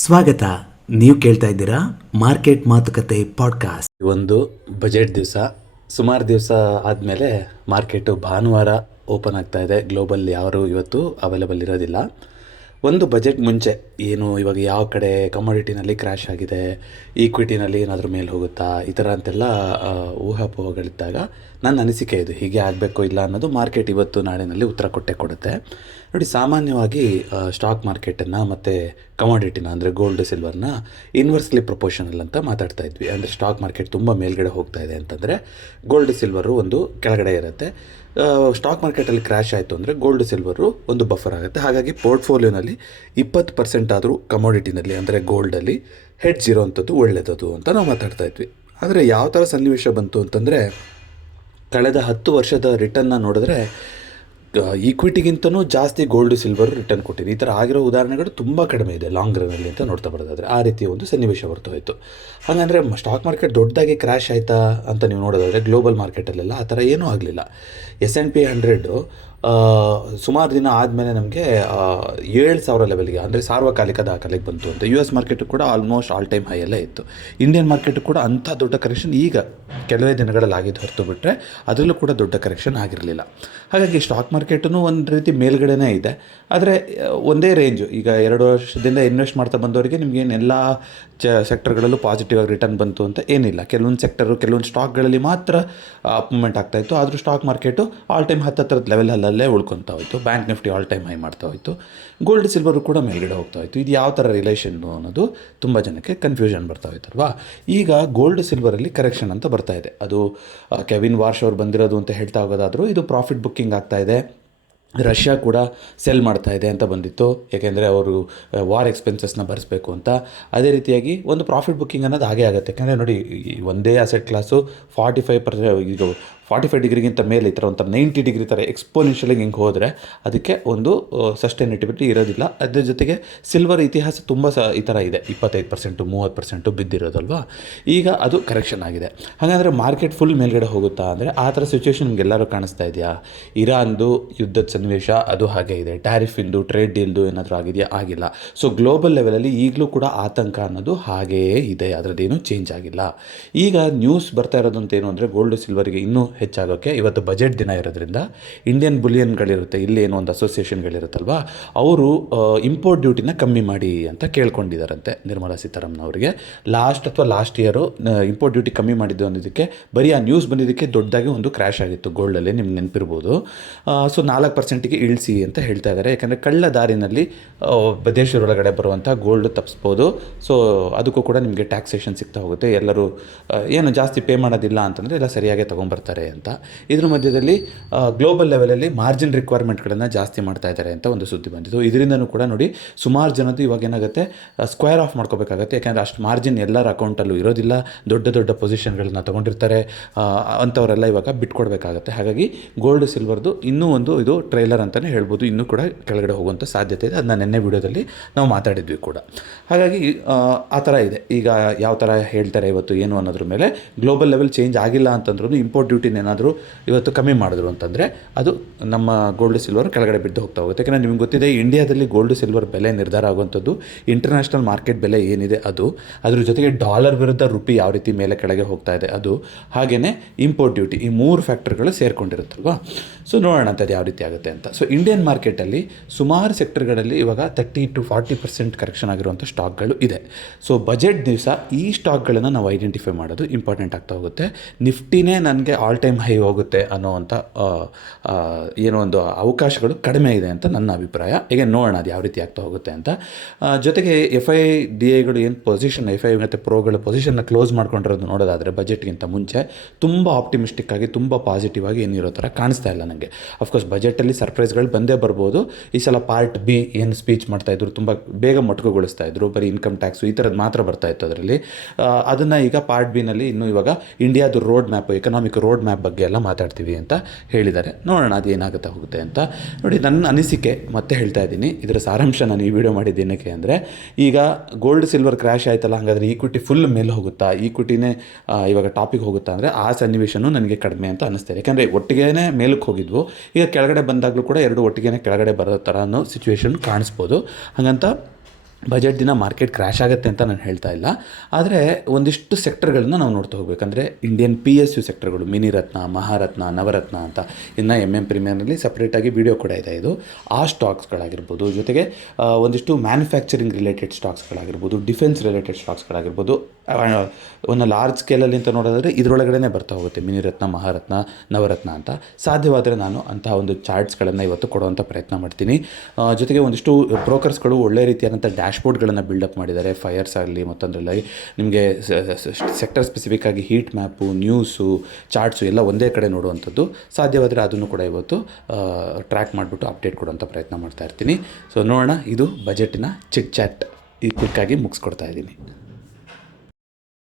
ಸ್ವಾಗತ. ನೀವು ಕೇಳ್ತಾ ಇದ್ದೀರಾ ಮಾರ್ಕೆಟ್ ಮಾತುಕತೆ ಪಾಡ್ಕಾಸ್ಟ್. ಒಂದು ಬಜೆಟ್ ದಿವಸ, ಸುಮಾರು ದಿವಸ ಆದಮೇಲೆ ಮಾರ್ಕೆಟು ಭಾನುವಾರ ಓಪನ್ ಆಗ್ತಾ ಇದೆ. ಗ್ಲೋಬಲ್ ಯಾರು ಇವತ್ತು ಅವೈಲೇಬಲ್ ಇರೋದಿಲ್ಲ. ಒಂದು ಬಜೆಟ್ ಮುಂಚೆ ಏನು ಇವಾಗ ಯಾವ ಕಡೆ ಕಮೋಡಿಟಿನಲ್ಲಿ ಕ್ರ್ಯಾಶ್ ಆಗಿದೆ, ಈಕ್ವಿಟಿನಲ್ಲಿ ಏನಾದರೂ ಮೇಲೆ ಹೋಗುತ್ತಾ, ಈ ಥರ ಅಂತೆಲ್ಲ ಊಹಾಪೋಹಗಳಿದ್ದಾಗ ನನ್ನ ಅನಿಸಿಕೆ ಇದು ಹೀಗೆ ಆಗಬೇಕು ಇಲ್ಲ ಅನ್ನೋದು ಮಾರ್ಕೆಟ್ ಇವತ್ತು ನಾಳೆನಲ್ಲಿ ಉತ್ತರ ಕೊಡುತ್ತೆ. ನೋಡಿ, ಸಾಮಾನ್ಯವಾಗಿ ಸ್ಟಾಕ್ ಮಾರ್ಕೆಟನ್ನು ಮತ್ತು ಕಮೋಡಿಟಿನ ಅಂದರೆ ಗೋಲ್ಡ್ ಸಿಲ್ವರ್ನ ಇನ್ವರ್ಸ್ಲಿ ಪ್ರಪೋರ್ಷನಲ್ ಅಂತ ಮಾತಾಡ್ತಾ ಇದ್ವಿ. ಅಂದರೆ ಸ್ಟಾಕ್ ಮಾರ್ಕೆಟ್ ತುಂಬ ಮೇಲ್ಗಡೆ ಹೋಗ್ತಾ ಇದೆ ಅಂತಂದರೆ ಗೋಲ್ಡ್ ಸಿಲ್ವರು ಒಂದು ಕೆಳಗಡೆ ಇರುತ್ತೆ. ಸ್ಟಾಕ್ ಮಾರ್ಕೆಟಲ್ಲಿ ಕ್ರ್ಯಾಶ್ ಆಯಿತು ಅಂದರೆ ಗೋಲ್ಡ್ ಸಿಲ್ವರು ಒಂದು ಬಫರ್ ಆಗುತ್ತೆ. ಹಾಗಾಗಿ ಪೋರ್ಟ್ಫೋಲಿಯೋನಲ್ಲಿ 20% ಆದರೂ ಕಮೋಡಿಟಿನಲ್ಲಿ ಅಂದರೆ ಗೋಲ್ಡಲ್ಲಿ ಹೆಡ್ಜ್ ಇರೋವಂಥದ್ದು ಒಳ್ಳೆಯದು ಅಂತ ನಾವು ಮಾತಾಡ್ತಾ ಇದ್ವಿ. ಆದರೆ ಯಾವ ಥರ ಸನ್ನಿವೇಶ ಬಂತು ಅಂತಂದರೆ, ಕಳೆದ 10 ವರ್ಷದ ರಿಟರ್ನ್ನ ನೋಡಿದ್ರೆ ಈಕ್ವಿಟಿಗಿಂತನೂ ಜಾಸ್ತಿ ಗೋಲ್ಡ್ ಸಿಲ್ವರ್ ರಿಟರ್ನ್ ಕೊಟ್ಟಿದೆ. ಈ ಥರ ಆಗಿರೋ ಉದಾಹರಣೆಗಳು ತುಂಬ ಕಡಿಮೆ ಇದೆ ಲಾಂಗ್ ರನ್ನಲ್ಲಿ ಅಂತ ನೋಡ್ತಾ ಬರೋದಾದರೆ. ಆ ರೀತಿಯ ಒಂದು ಸನ್ನಿವೇಶ ಹೊರತೋಯಿತು. ಹಾಗಂದರೆ ಸ್ಟಾಕ್ ಮಾರ್ಕೆಟ್ ದೊಡ್ಡದಾಗಿ ಕ್ರ್ಯಾಶ್ ಆಯಿತಾ ಅಂತ ನೀವು ನೋಡೋದಾದರೆ ಗ್ಲೋಬಲ್ ಮಾರ್ಕೆಟಲ್ಲೆಲ್ಲ ಆ ಥರ ಏನೂ ಆಗಲಿಲ್ಲ. S&P 100 ಸುಮಾರು ದಿನ ಆದಮೇಲೆ ನಮಗೆ 7,000 ಲೆವೆಲ್ಗೆ ಅಂದರೆ ಸಾರ್ವಕಾಲಿಕ ದಾಖಲೆಗೆ ಬಂತು ಅಂತ. US ಮಾರ್ಕೆಟು ಕೂಡ ಆಲ್ಮೋಸ್ಟ್ ಆಲ್ ಟೈಮ್ ಹೈಯಲ್ಲೇ ಇತ್ತು. ಇಂಡಿಯನ್ ಮಾರ್ಕೆಟು ಕೂಡ ಅಂಥ ದೊಡ್ಡ ಕರೆಕ್ಷನ್ ಈಗ ಕೆಲವೇ ದಿನಗಳಲ್ಲಿ ಆಗಿದ್ದು ಹೊರತು ಬಿಟ್ಟರೆ ಅದರಲ್ಲೂ ಕೂಡ ದೊಡ್ಡ ಕರೆಕ್ಷನ್ ಆಗಿರಲಿಲ್ಲ. ಹಾಗಾಗಿ ಸ್ಟಾಕ್ ಮಾರ್ಕೆಟೂ ಒಂದು ರೀತಿ ಮೇಲ್ಗಡೆನೇ ಇದೆ. ಆದರೆ ಒಂದೇ ರೇಂಜು. ಈಗ 2 ವರ್ಷದಿಂದ ಇನ್ವೆಸ್ಟ್ ಮಾಡ್ತಾ ಬಂದವರಿಗೆ ನಿಮಗೇನೆಲ್ಲ ಸೆಕ್ಟರ್ಗಳಲ್ಲೂ ಪಾಸಿಟಿವ್ ಆಗಿ ರಿಟರ್ನ್ ಬಂತು ಅಂತ ಏನಿಲ್ಲ. ಕೆಲವೊಂದು ಸೆಕ್ಟರು ಕೆಲವೊಂದು ಸ್ಟಾಕ್ಗಳಲ್ಲಿ ಮಾತ್ರ ಅಪ್ ಮೂಮೆಂಟ್ ಆಗ್ತಾಯಿತ್ತು. ಆದರೂ ಸ್ಟಾಕ್ ಮಾರ್ಕೆಟು ಆಲ್ ಟೈಮ್ 10 ಲೆವೆಲಲ್ಲೇ ಉಳ್ಕೊತಾ ಹೋಯಿತು. Bank Nifty all time high ಮಾಡ್ತಾ ಹೋಯಿತು. ಗೋಲ್ಡ್ ಸಿಲ್ವರು ಕೂಡ ಮೇಲ್ಗಡೆ ಹೋಗ್ತಾ ಹೋಯಿತು. ಇದು ಯಾವ ಥರ ರಿಲೇಷನ್ನು ಅನ್ನೋದು ತುಂಬ ಜನಕ್ಕೆ ಕನ್ಫ್ಯೂಷನ್ ಬರ್ತಾ ಹೋಯ್ತಲ್ವಾ. ಈಗ ಗೋಲ್ಡ್ ಸಿಲ್ವರಲ್ಲಿ ಕರೆಕ್ಷನ್ ಅಂತ ಬರ್ತಾ ಇದೆ. ಅದು ಕೆವಿನ್ ವಾರ್ಷ್ ಅವ್ರು ಬಂದಿರೋದು ಅಂತ ಹೇಳ್ತಾ ಹೋಗೋದಾದರೂ ಇದು ಪ್ರಾಫಿಟ್ ಬುಕ್ಕಿಂಗ್ ಆಗ್ತಾ ಇದೆ. ರಷ್ಯಾ ಕೂಡ ಸೆಲ್ ಮಾಡ್ತಾ ಇದೆ ಅಂತ ಬಂದಿತ್ತು, ಏಕೆಂದರೆ ಅವರು ವಾರ್ ಎಕ್ಸ್ಪೆನ್ಸಸ್ನ ಭರಿಸಬೇಕು ಅಂತ. ಅದೇ ರೀತಿಯಾಗಿ ಒಂದು ಪ್ರಾಫಿಟ್ ಬುಕ್ಕಿಂಗ್ ಅನ್ನೋದು ಹಾಗೇ ಆಗುತ್ತೆ. ಯಾಕೆಂದರೆ ನೋಡಿ, ಒಂದೇ ಅಸೆಟ್ ಕ್ಲಾಸು 45% ಈಗ 45 ಡಿಗ್ರಿಗಿಂತ ಮೇಲೆ ಈ ಥರ ಒಂಥರ 90 ಡಿಗ್ರಿ ಥರ ಎಕ್ಸ್ಪೋನೆನ್ಷಿಯಲಿಗೆ ಹಿಂಗೆ ಹೋದರೆ ಅದಕ್ಕೆ ಒಂದು ಸಸ್ಟೈನಿಟಿಬಿಲಿಟಿ ಇರೋದಿಲ್ಲ. ಅದ್ರ ಜೊತೆಗೆ ಸಿಲ್ವರ್ ಇತಿಹಾಸ ತುಂಬ ಈ ಥರ ಇದೆ, 25% 30% ಬಿದ್ದಿರೋದಲ್ವಾ. ಈಗ ಅದು ಕರೆಕ್ಷನ್ ಆಗಿದೆ. ಹಾಗಾದರೆ ಮಾರ್ಕೆಟ್ ಫುಲ್ ಮೇಲ್ಗಡೆ ಹೋಗುತ್ತಾ ಅಂದರೆ ಆ ಥರ ಸಿಚುವೇಶನ್ ನಿಮಗೆಲ್ಲರೂ ಕಾಣಿಸ್ತಾ ಇದೆಯಾ? ಇರಾನ್ದು ಯುದ್ಧದ ಸನ್ನಿವೇಶ ಅದು ಹಾಗೆ ಇದೆ. ಟ್ಯಾರಿಫಿಂದು, ಟ್ರೇಡ್ ಡೀಲ್ದು ಏನಾದರೂ ಆಗಿದೆಯಾ? ಆಗಿಲ್ಲ. ಸೊ ಗ್ಲೋಬಲ್ ಲೆವೆಲಲ್ಲಿ ಈಗಲೂ ಕೂಡ ಆತಂಕ ಅನ್ನೋದು ಹಾಗೆಯೇ ಇದೆ, ಅದರದ್ದೇನು ಚೇಂಜ್ ಆಗಿಲ್ಲ. ಈಗ ನ್ಯೂಸ್ ಬರ್ತಾ ಇರೋದಂತೇನು ಅಂದರೆ ಗೋಲ್ಡ್ ಸಿಲ್ವರ್ಗೆ ಇನ್ನೂ ಹೆಚ್ಚಾಗೋಕ್ಕೆ ಇವತ್ತು ಬಜೆಟ್ ದಿನ ಇರೋದ್ರಿಂದ ಇಂಡಿಯನ್ ಬುಲಿಯನ್ಗಳಿರುತ್ತೆ, ಇಲ್ಲಿ ಏನೋ ಒಂದು ಅಸೋಸಿಯೇಷನ್ಗಳಿರುತ್ತಲ್ವ, ಅವರು ಇಂಪೋರ್ಟ್ ಡ್ಯೂಟಿನ ಕಮ್ಮಿ ಮಾಡಿ ಅಂತ ಕೇಳ್ಕೊಂಡಿದ್ದಾರಂತೆ ನಿರ್ಮಲಾ ಸೀತಾರಾಮನ್ ಅವರಿಗೆ. ಲಾಸ್ಟ್ ಇಯರು ಇಂಪೋರ್ಟ್ ಡ್ಯೂಟಿ ಕಮ್ಮಿ ಮಾಡಿದ್ದು ಅನ್ನೋದಕ್ಕೆ ಬರೀ ಆ ನ್ಯೂಸ್ ಬಂದಿದ್ದಕ್ಕೆ ದೊಡ್ಡದಾಗಿ ಒಂದು ಕ್ರ್ಯಾಶ್ ಆಗಿತ್ತು ಗೋಲ್ಡಲ್ಲಿ, ನಿಮ್ಗೆ ನೆನಪಿರ್ಬೋದು. ಸೊ 4% ಇಳಿಸಿ ಅಂತ ಹೇಳ್ತಾ ಇದ್ದಾರೆ. ಯಾಕಂದರೆ ಕಳ್ಳ ದಾರಿನಲ್ಲಿ ದೇಶದೊಳಗಡೆ ಬರುವಂಥ ಗೋಲ್ಡ್ ತಪ್ಪಿಸ್ಬೋದು. ಸೊ ಅದಕ್ಕೂ ಕೂಡ ನಿಮಗೆ ಟ್ಯಾಕ್ಸೇಷನ್ ಸಿಗ್ತಾ ಹೋಗುತ್ತೆ. ಎಲ್ಲರೂ ಏನು ಜಾಸ್ತಿ ಪೇ ಮಾಡೋದಿಲ್ಲ ಅಂತಂದರೆ ಎಲ್ಲ ಸರಿಯಾಗಿ ತೊಗೊಂಬರ್ತಾರೆ ಅಂತ. ಇದ್ರ ಮಧ್ಯದಲ್ಲಿ ಗ್ಲೋಬಲ್ ಲೆವೆಲಲ್ಲಿ ಮಾರ್ಜಿನ್ ರಿಕ್ವೈರ್ಮೆಂಟ್ಗಳನ್ನು ಜಾಸ್ತಿ ಮಾಡ್ತಾ ಇದ್ದಾರೆ ಅಂತ ಒಂದು ಸುದ್ದಿ ಬಂದಿದ್ದು. ಇದರಿಂದನೂ ಕೂಡ ನೋಡಿ, ಸುಮಾರು ಜನದ್ದು ಇವಾಗ ಏನಾಗುತ್ತೆ, ಸ್ಕ್ವೇರ್ ಆಫ್ ಮಾಡ್ಕೋಬೇಕಾಗತ್ತೆ. ಯಾಕೆಂದರೆ ಅಷ್ಟು ಮಾರ್ಜಿನ್ ಎಲ್ಲರ ಅಕೌಂಟಲ್ಲೂ ಇರೋದಿಲ್ಲ. ದೊಡ್ಡ ಪೊಸಿಷನ್ಗಳನ್ನ ತೊಗೊಂಡಿರ್ತಾರೆ. ಅಂಥವರೆಲ್ಲ ಇವಾಗ ಬಿಟ್ಕೊಡ್ಬೇಕಾಗತ್ತೆ. ಹಾಗಾಗಿ ಗೋಲ್ಡ್ ಸಿಲ್ವರ್ದು ಇನ್ನೂ ಒಂದು ಇದು ಟ್ರೈಲರ್ ಅಂತಲೇ ಹೇಳ್ಬೋದು, ಇನ್ನೂ ಕೂಡ ಕೆಳಗಡೆ ಹೋಗುವಂಥ ಸಾಧ್ಯತೆ ಇದೆ. ಅದನ್ನ ನೆನ್ನೆ ವಿಡಿಯೋದಲ್ಲಿ ನಾವು ಮಾತಾಡಿದ್ವಿ ಕೂಡ. ಹಾಗಾಗಿ ಆ ಥರ ಇದೆ. ಈಗ ಯಾವ ಥರ ಹೇಳ್ತಾರೆ ಇವತ್ತು ಏನು ಅನ್ನೋದ್ರ ಮೇಲೆ, ಗ್ಲೋಬಲ್ ಲೆವೆಲ್ ಚೇಂಜ್ ಆಗಿಲ್ಲ ಅಂತಂದ್ರೂ ಇಂಪೋರ್ಟ್ ಡ್ಯೂಟಿನ ಏನಾದರೂ ಇವತ್ತು ಕಮ್ಮಿ ಮಾಡಿದ್ರು ಅಂತಂದರೆ ಅದು ನಮ್ಮ ಗೋಲ್ಡ್ ಸಿಲ್ವರ್ ಕೆಳಗಡೆ ಬಿದ್ದು ಹೋಗ್ತಾ ಹೋಗುತ್ತೆ. ಯಾಕೆಂದರೆ ನಿಮ್ಗೆ ಗೊತ್ತಿದೆ, ಇಂಡಿಯಾದಲ್ಲಿ ಗೋಲ್ಡ್ ಸಿಲ್ವರ್ ಬೆಲೆ ನಿರ್ಧಾರ ಆಗುವಂಥದ್ದು ಇಂಟರ್ನ್ಯಾಷನಲ್ ಮಾರ್ಕೆಟ್ ಬೆಲೆ ಏನಿದೆ ಅದು, ಅದ್ರ ಜೊತೆಗೆ ಡಾಲರ್ ವಿರುದ್ಧ ರುಪಿ ಯಾವ ರೀತಿ ಮೇಲೆ ಕೆಳಗೆ ಹೋಗ್ತಾ ಇದೆ ಅದು, ಹಾಗೆಯೇ ಇಂಪೋರ್ಟ್ ಡ್ಯೂಟಿ, ಈ 3 ಫ್ಯಾಕ್ಟರ್ಗಳು ಸೇರ್ಕೊಂಡಿರುತ್ತಲ್ವ. ಸೊ ನೋಡೋಣ ಅಂಥದ್ದು ಯಾವ ರೀತಿ ಆಗುತ್ತೆ ಅಂತ. ಸೊ ಇಂಡಿಯನ್ ಮಾರ್ಕೆಟಲ್ಲಿ ಸುಮಾರು ಸೆಕ್ಟರ್ಗಳಲ್ಲಿ ಇವಾಗ 30 to 40% ಕರೆಕ್ಷನ್ ಆಗಿರುವಂಥ ಸ್ಟಾಕ್ಗಳು ಇದೆ. ಸೊ ಬಜೆಟ್ ದಿವಸ ಈ ಸ್ಟಾಕ್ಗಳನ್ನು ನಾವು ಐಡೆಂಟಿಫೈ ಮಾಡೋದು ಇಂಪಾರ್ಟೆಂಟ್ ಆಗ್ತಾ ಹೋಗುತ್ತೆ. ನಿಫ್ಟಿನೇ ನನಗೆ ಆಲ್ ಟೈಮ್ ಹೈ ಹೋಗುತ್ತೆ ಅನ್ನೋವಂಥ ಏನೋ ಒಂದು ಅವಕಾಶಗಳು ಕಡಿಮೆ ಇದೆ ಅಂತ ನನ್ನ ಅಭಿಪ್ರಾಯ. ಈಗ ನೋಡೋಣ ಅದು ಯಾವ ರೀತಿ ಆಗ್ತಾ ಹೋಗುತ್ತೆ ಅಂತ. ಜೊತೆಗೆ FIDIಗಳು ಏನು ಪೊಸಿಷನ್, FI ಮತ್ತು ಪ್ರೋಗಳ ಪೊಸಿಷನ್ನ ಕ್ಲೋಸ್ ಮಾಡ್ಕೊಂಡಿರೋದು ನೋಡೋದಾದರೆ ಬಜೆಟ್ಗಿಂತ ಮುಂಚೆ ತುಂಬ ಆಪ್ಟಿಮಿಸ್ಟಿಕ್ ಆಗಿ, ತುಂಬ ಪಾಸಿಟಿವ್ ಆಗಿ ಏನಿರೋ ಥರ ಕಾಣಿಸ್ತಾ ಇಲ್ಲ ನನಗೆ. ಅಫ್ಕೋರ್ಸ್ ಬಜೆಟಲ್ಲಿ ಸರ್ಪ್ರೈಸ್ಗಳು ಬಂದೇ ಬರ್ಬೋದು. ಈ ಸಲ ಪಾರ್ಟ್ ಬಿ ಏನು ಸ್ಪೀಚ್ ಮಾಡ್ತಾಯಿದ್ರು, ತುಂಬ ಬೇಗ ಮೊಟಕುಗೊಳಿಸ್ತಾಯಿದ್ರು. ಬರೀ ಇನ್ಕಮ್ ಟ್ಯಾಕ್ಸು ಈ ಥರದ್ದು ಮಾತ್ರ ಬರ್ತಾಯಿತ್ತು ಅದರಲ್ಲಿ. ಅದನ್ನು ಈಗ ಪಾರ್ಟ್ ಬಿನಲ್ಲಿ ಇನ್ನೂ ಇವಾಗ ಇಂಡಿಯಾದು road map, economic road map ಬಗ್ಗೆ ಎಲ್ಲ ಮಾತಾಡ್ತೀವಿ ಅಂತ ಹೇಳಿದ್ದಾರೆ. ನೋಡೋಣ ಅದು ಏನಾಗುತ್ತಾ ಹೋಗುತ್ತೆ ಅಂತ. ನೋಡಿ, ನನ್ನ ಅನಿಸಿಕೆ ಮತ್ತೆ ಹೇಳ್ತಾ ಇದ್ದೀನಿ, ಇದರ ಸಾರಾಂಶ ನಾನು ಈ ವಿಡಿಯೋ ಮಾಡಿದ್ದು ಏನಕ್ಕೆ ಅಂದರೆ, ಈಗ ಗೋಲ್ಡ್ ಸಿಲ್ವರ್ ಕ್ರ್ಯಾಶ್ ಆಯ್ತಲ್ಲ, ಹಾಗಾದರೆ ಈಕ್ವಿಟಿ ಫುಲ್ ಮೇಲೆ ಹೋಗುತ್ತಾ, ಈಕ್ವಿಟಿನೇ ಇವಾಗ ಟಾಪಿಗೆ ಹೋಗುತ್ತಾ ಅಂದರೆ ಆ ಸನ್ನಿವೇಶನೂ ನನಗೆ ಕಡಿಮೆ ಅಂತ ಅನ್ನಿಸ್ತಾರೆ. ಯಾಕಂದರೆ ಒಟ್ಟಿಗೆ ಮೇಲಕ್ಕೆ ಹೋಗಿದ್ವು, ಈಗ ಕೆಳಗಡೆ ಬಂದಾಗಲೂ ಕೂಡ ಎರಡು ಒಟ್ಟಿಗೆ ಕೆಳಗಡೆ ಬರೋ ಥರ ಅನ್ನೋ ಸಿಚುವೇಶನ್ ಕಾಣಿಸ್ಬೋದು. ಹಾಗಂತ ಬಜೆಟ್ ದಿನ ಮಾರ್ಕೆಟ್ ಕ್ರ್ಯಾಶ್ ಆಗುತ್ತೆ ಅಂತ ನಾನು ಹೇಳ್ತಾ ಇಲ್ಲ. ಆದರೆ ಒಂದಿಷ್ಟು ಸೆಕ್ಟರ್ಗಳನ್ನ ನಾವು ನೋಡ್ತಾ ಹೋಗ್ಬೇಕಂದ್ರೆ ಇಂಡಿಯನ್ PSU ಸೆಕ್ಟರ್ಗಳು, ಮಿನಿರತ್ನ, ಮಹಾರತ್ನ, ನವರತ್ನ ಅಂತ ಇನ್ನು ಪ್ರೀಮಿಯರ್ನಲ್ಲಿ ಸಪ್ರೇಟಾಗಿ ವಿಡಿಯೋ ಕೂಡ ಇದೆ. ಇದು ಆ ಸ್ಟಾಕ್ಸ್ಗಳಾಗಿರ್ಬೋದು, ಜೊತೆಗೆ ಒಂದಿಷ್ಟು ಮ್ಯಾನುಫ್ಯಾಕ್ಚರಿಂಗ್ ರಿಲೇಟೆಡ್ ಸ್ಟಾಕ್ಸ್ಗಳಾಗಿರ್ಬೋದು, ಡಿಫೆನ್ಸ್ ರಿಲೇಟೆಡ್ ಸ್ಟಾಕ್ಸ್ಗಳಾಗಿರ್ಬೋದು, ಒಂದು ಲಾರ್ಜ್ ಸ್ಕೇಲಲ್ಲಿ ಅಂತ ನೋಡೋದಾದರೆ ಇದರೊಳಗಡೆ ಬರ್ತಾ ಹೋಗುತ್ತೆ ಮಿನಿರತ್ನ, ಮಹಾರತ್ನ, ನವರತ್ನ ಅಂತ. ಸಾಧ್ಯವಾದರೆ ನಾನು ಅಂತಹ ಒಂದು ಚಾರ್ಟ್ಸ್ಗಳನ್ನು ಇವತ್ತು ಕೊಡುವಂಥ ಪ್ರಯತ್ನ ಮಾಡ್ತೀನಿ. ಜೊತೆಗೆ ಒಂದಿಷ್ಟು ಬ್ರೋಕರ್ಸ್ಗಳು ಒಳ್ಳೆ ರೀತಿಯಾದಂಥ ಡ್ಯಾಶ್ಬೋರ್ಡ್ಗಳನ್ನು ಬಿಲ್ಡಪ್ ಮಾಡಿದ್ದಾರೆ. ಫೈರ್ಸ್ ಆಗಲಿ ಮತ್ತೊಂದರಲ್ಲಿ ನಿಮಗೆ ಸೆಕ್ಟರ್ ಸ್ಪೆಸಿಫಿಕ್ ಆಗಿ ಹೀಟ್ ಮ್ಯಾಪು, ನ್ಯೂಸು, ಚಾರ್ಟ್ಸು ಎಲ್ಲ ಒಂದೇ ಕಡೆ ನೋಡುವಂಥದ್ದು. ಸಾಧ್ಯವಾದರೆ ಅದನ್ನು ಕೂಡ ಇವತ್ತು ಟ್ರ್ಯಾಕ್ ಮಾಡಿಬಿಟ್ಟು ಅಪ್ಡೇಟ್ ಕೊಡುವಂಥ ಪ್ರಯತ್ನ ಮಾಡ್ತಾ ಇರ್ತೀನಿ. ಸೊ ನೋಡೋಣ, ಇದು ಬಜೆಟಿನ ಚಿಟ್ ಚಾಟ್ ಈ ಕ್ವಿಕ್ಕಾಗಿ ಮುಗಿಸ್ಕೊಡ್ತಾ ಇದ್ದೀನಿ.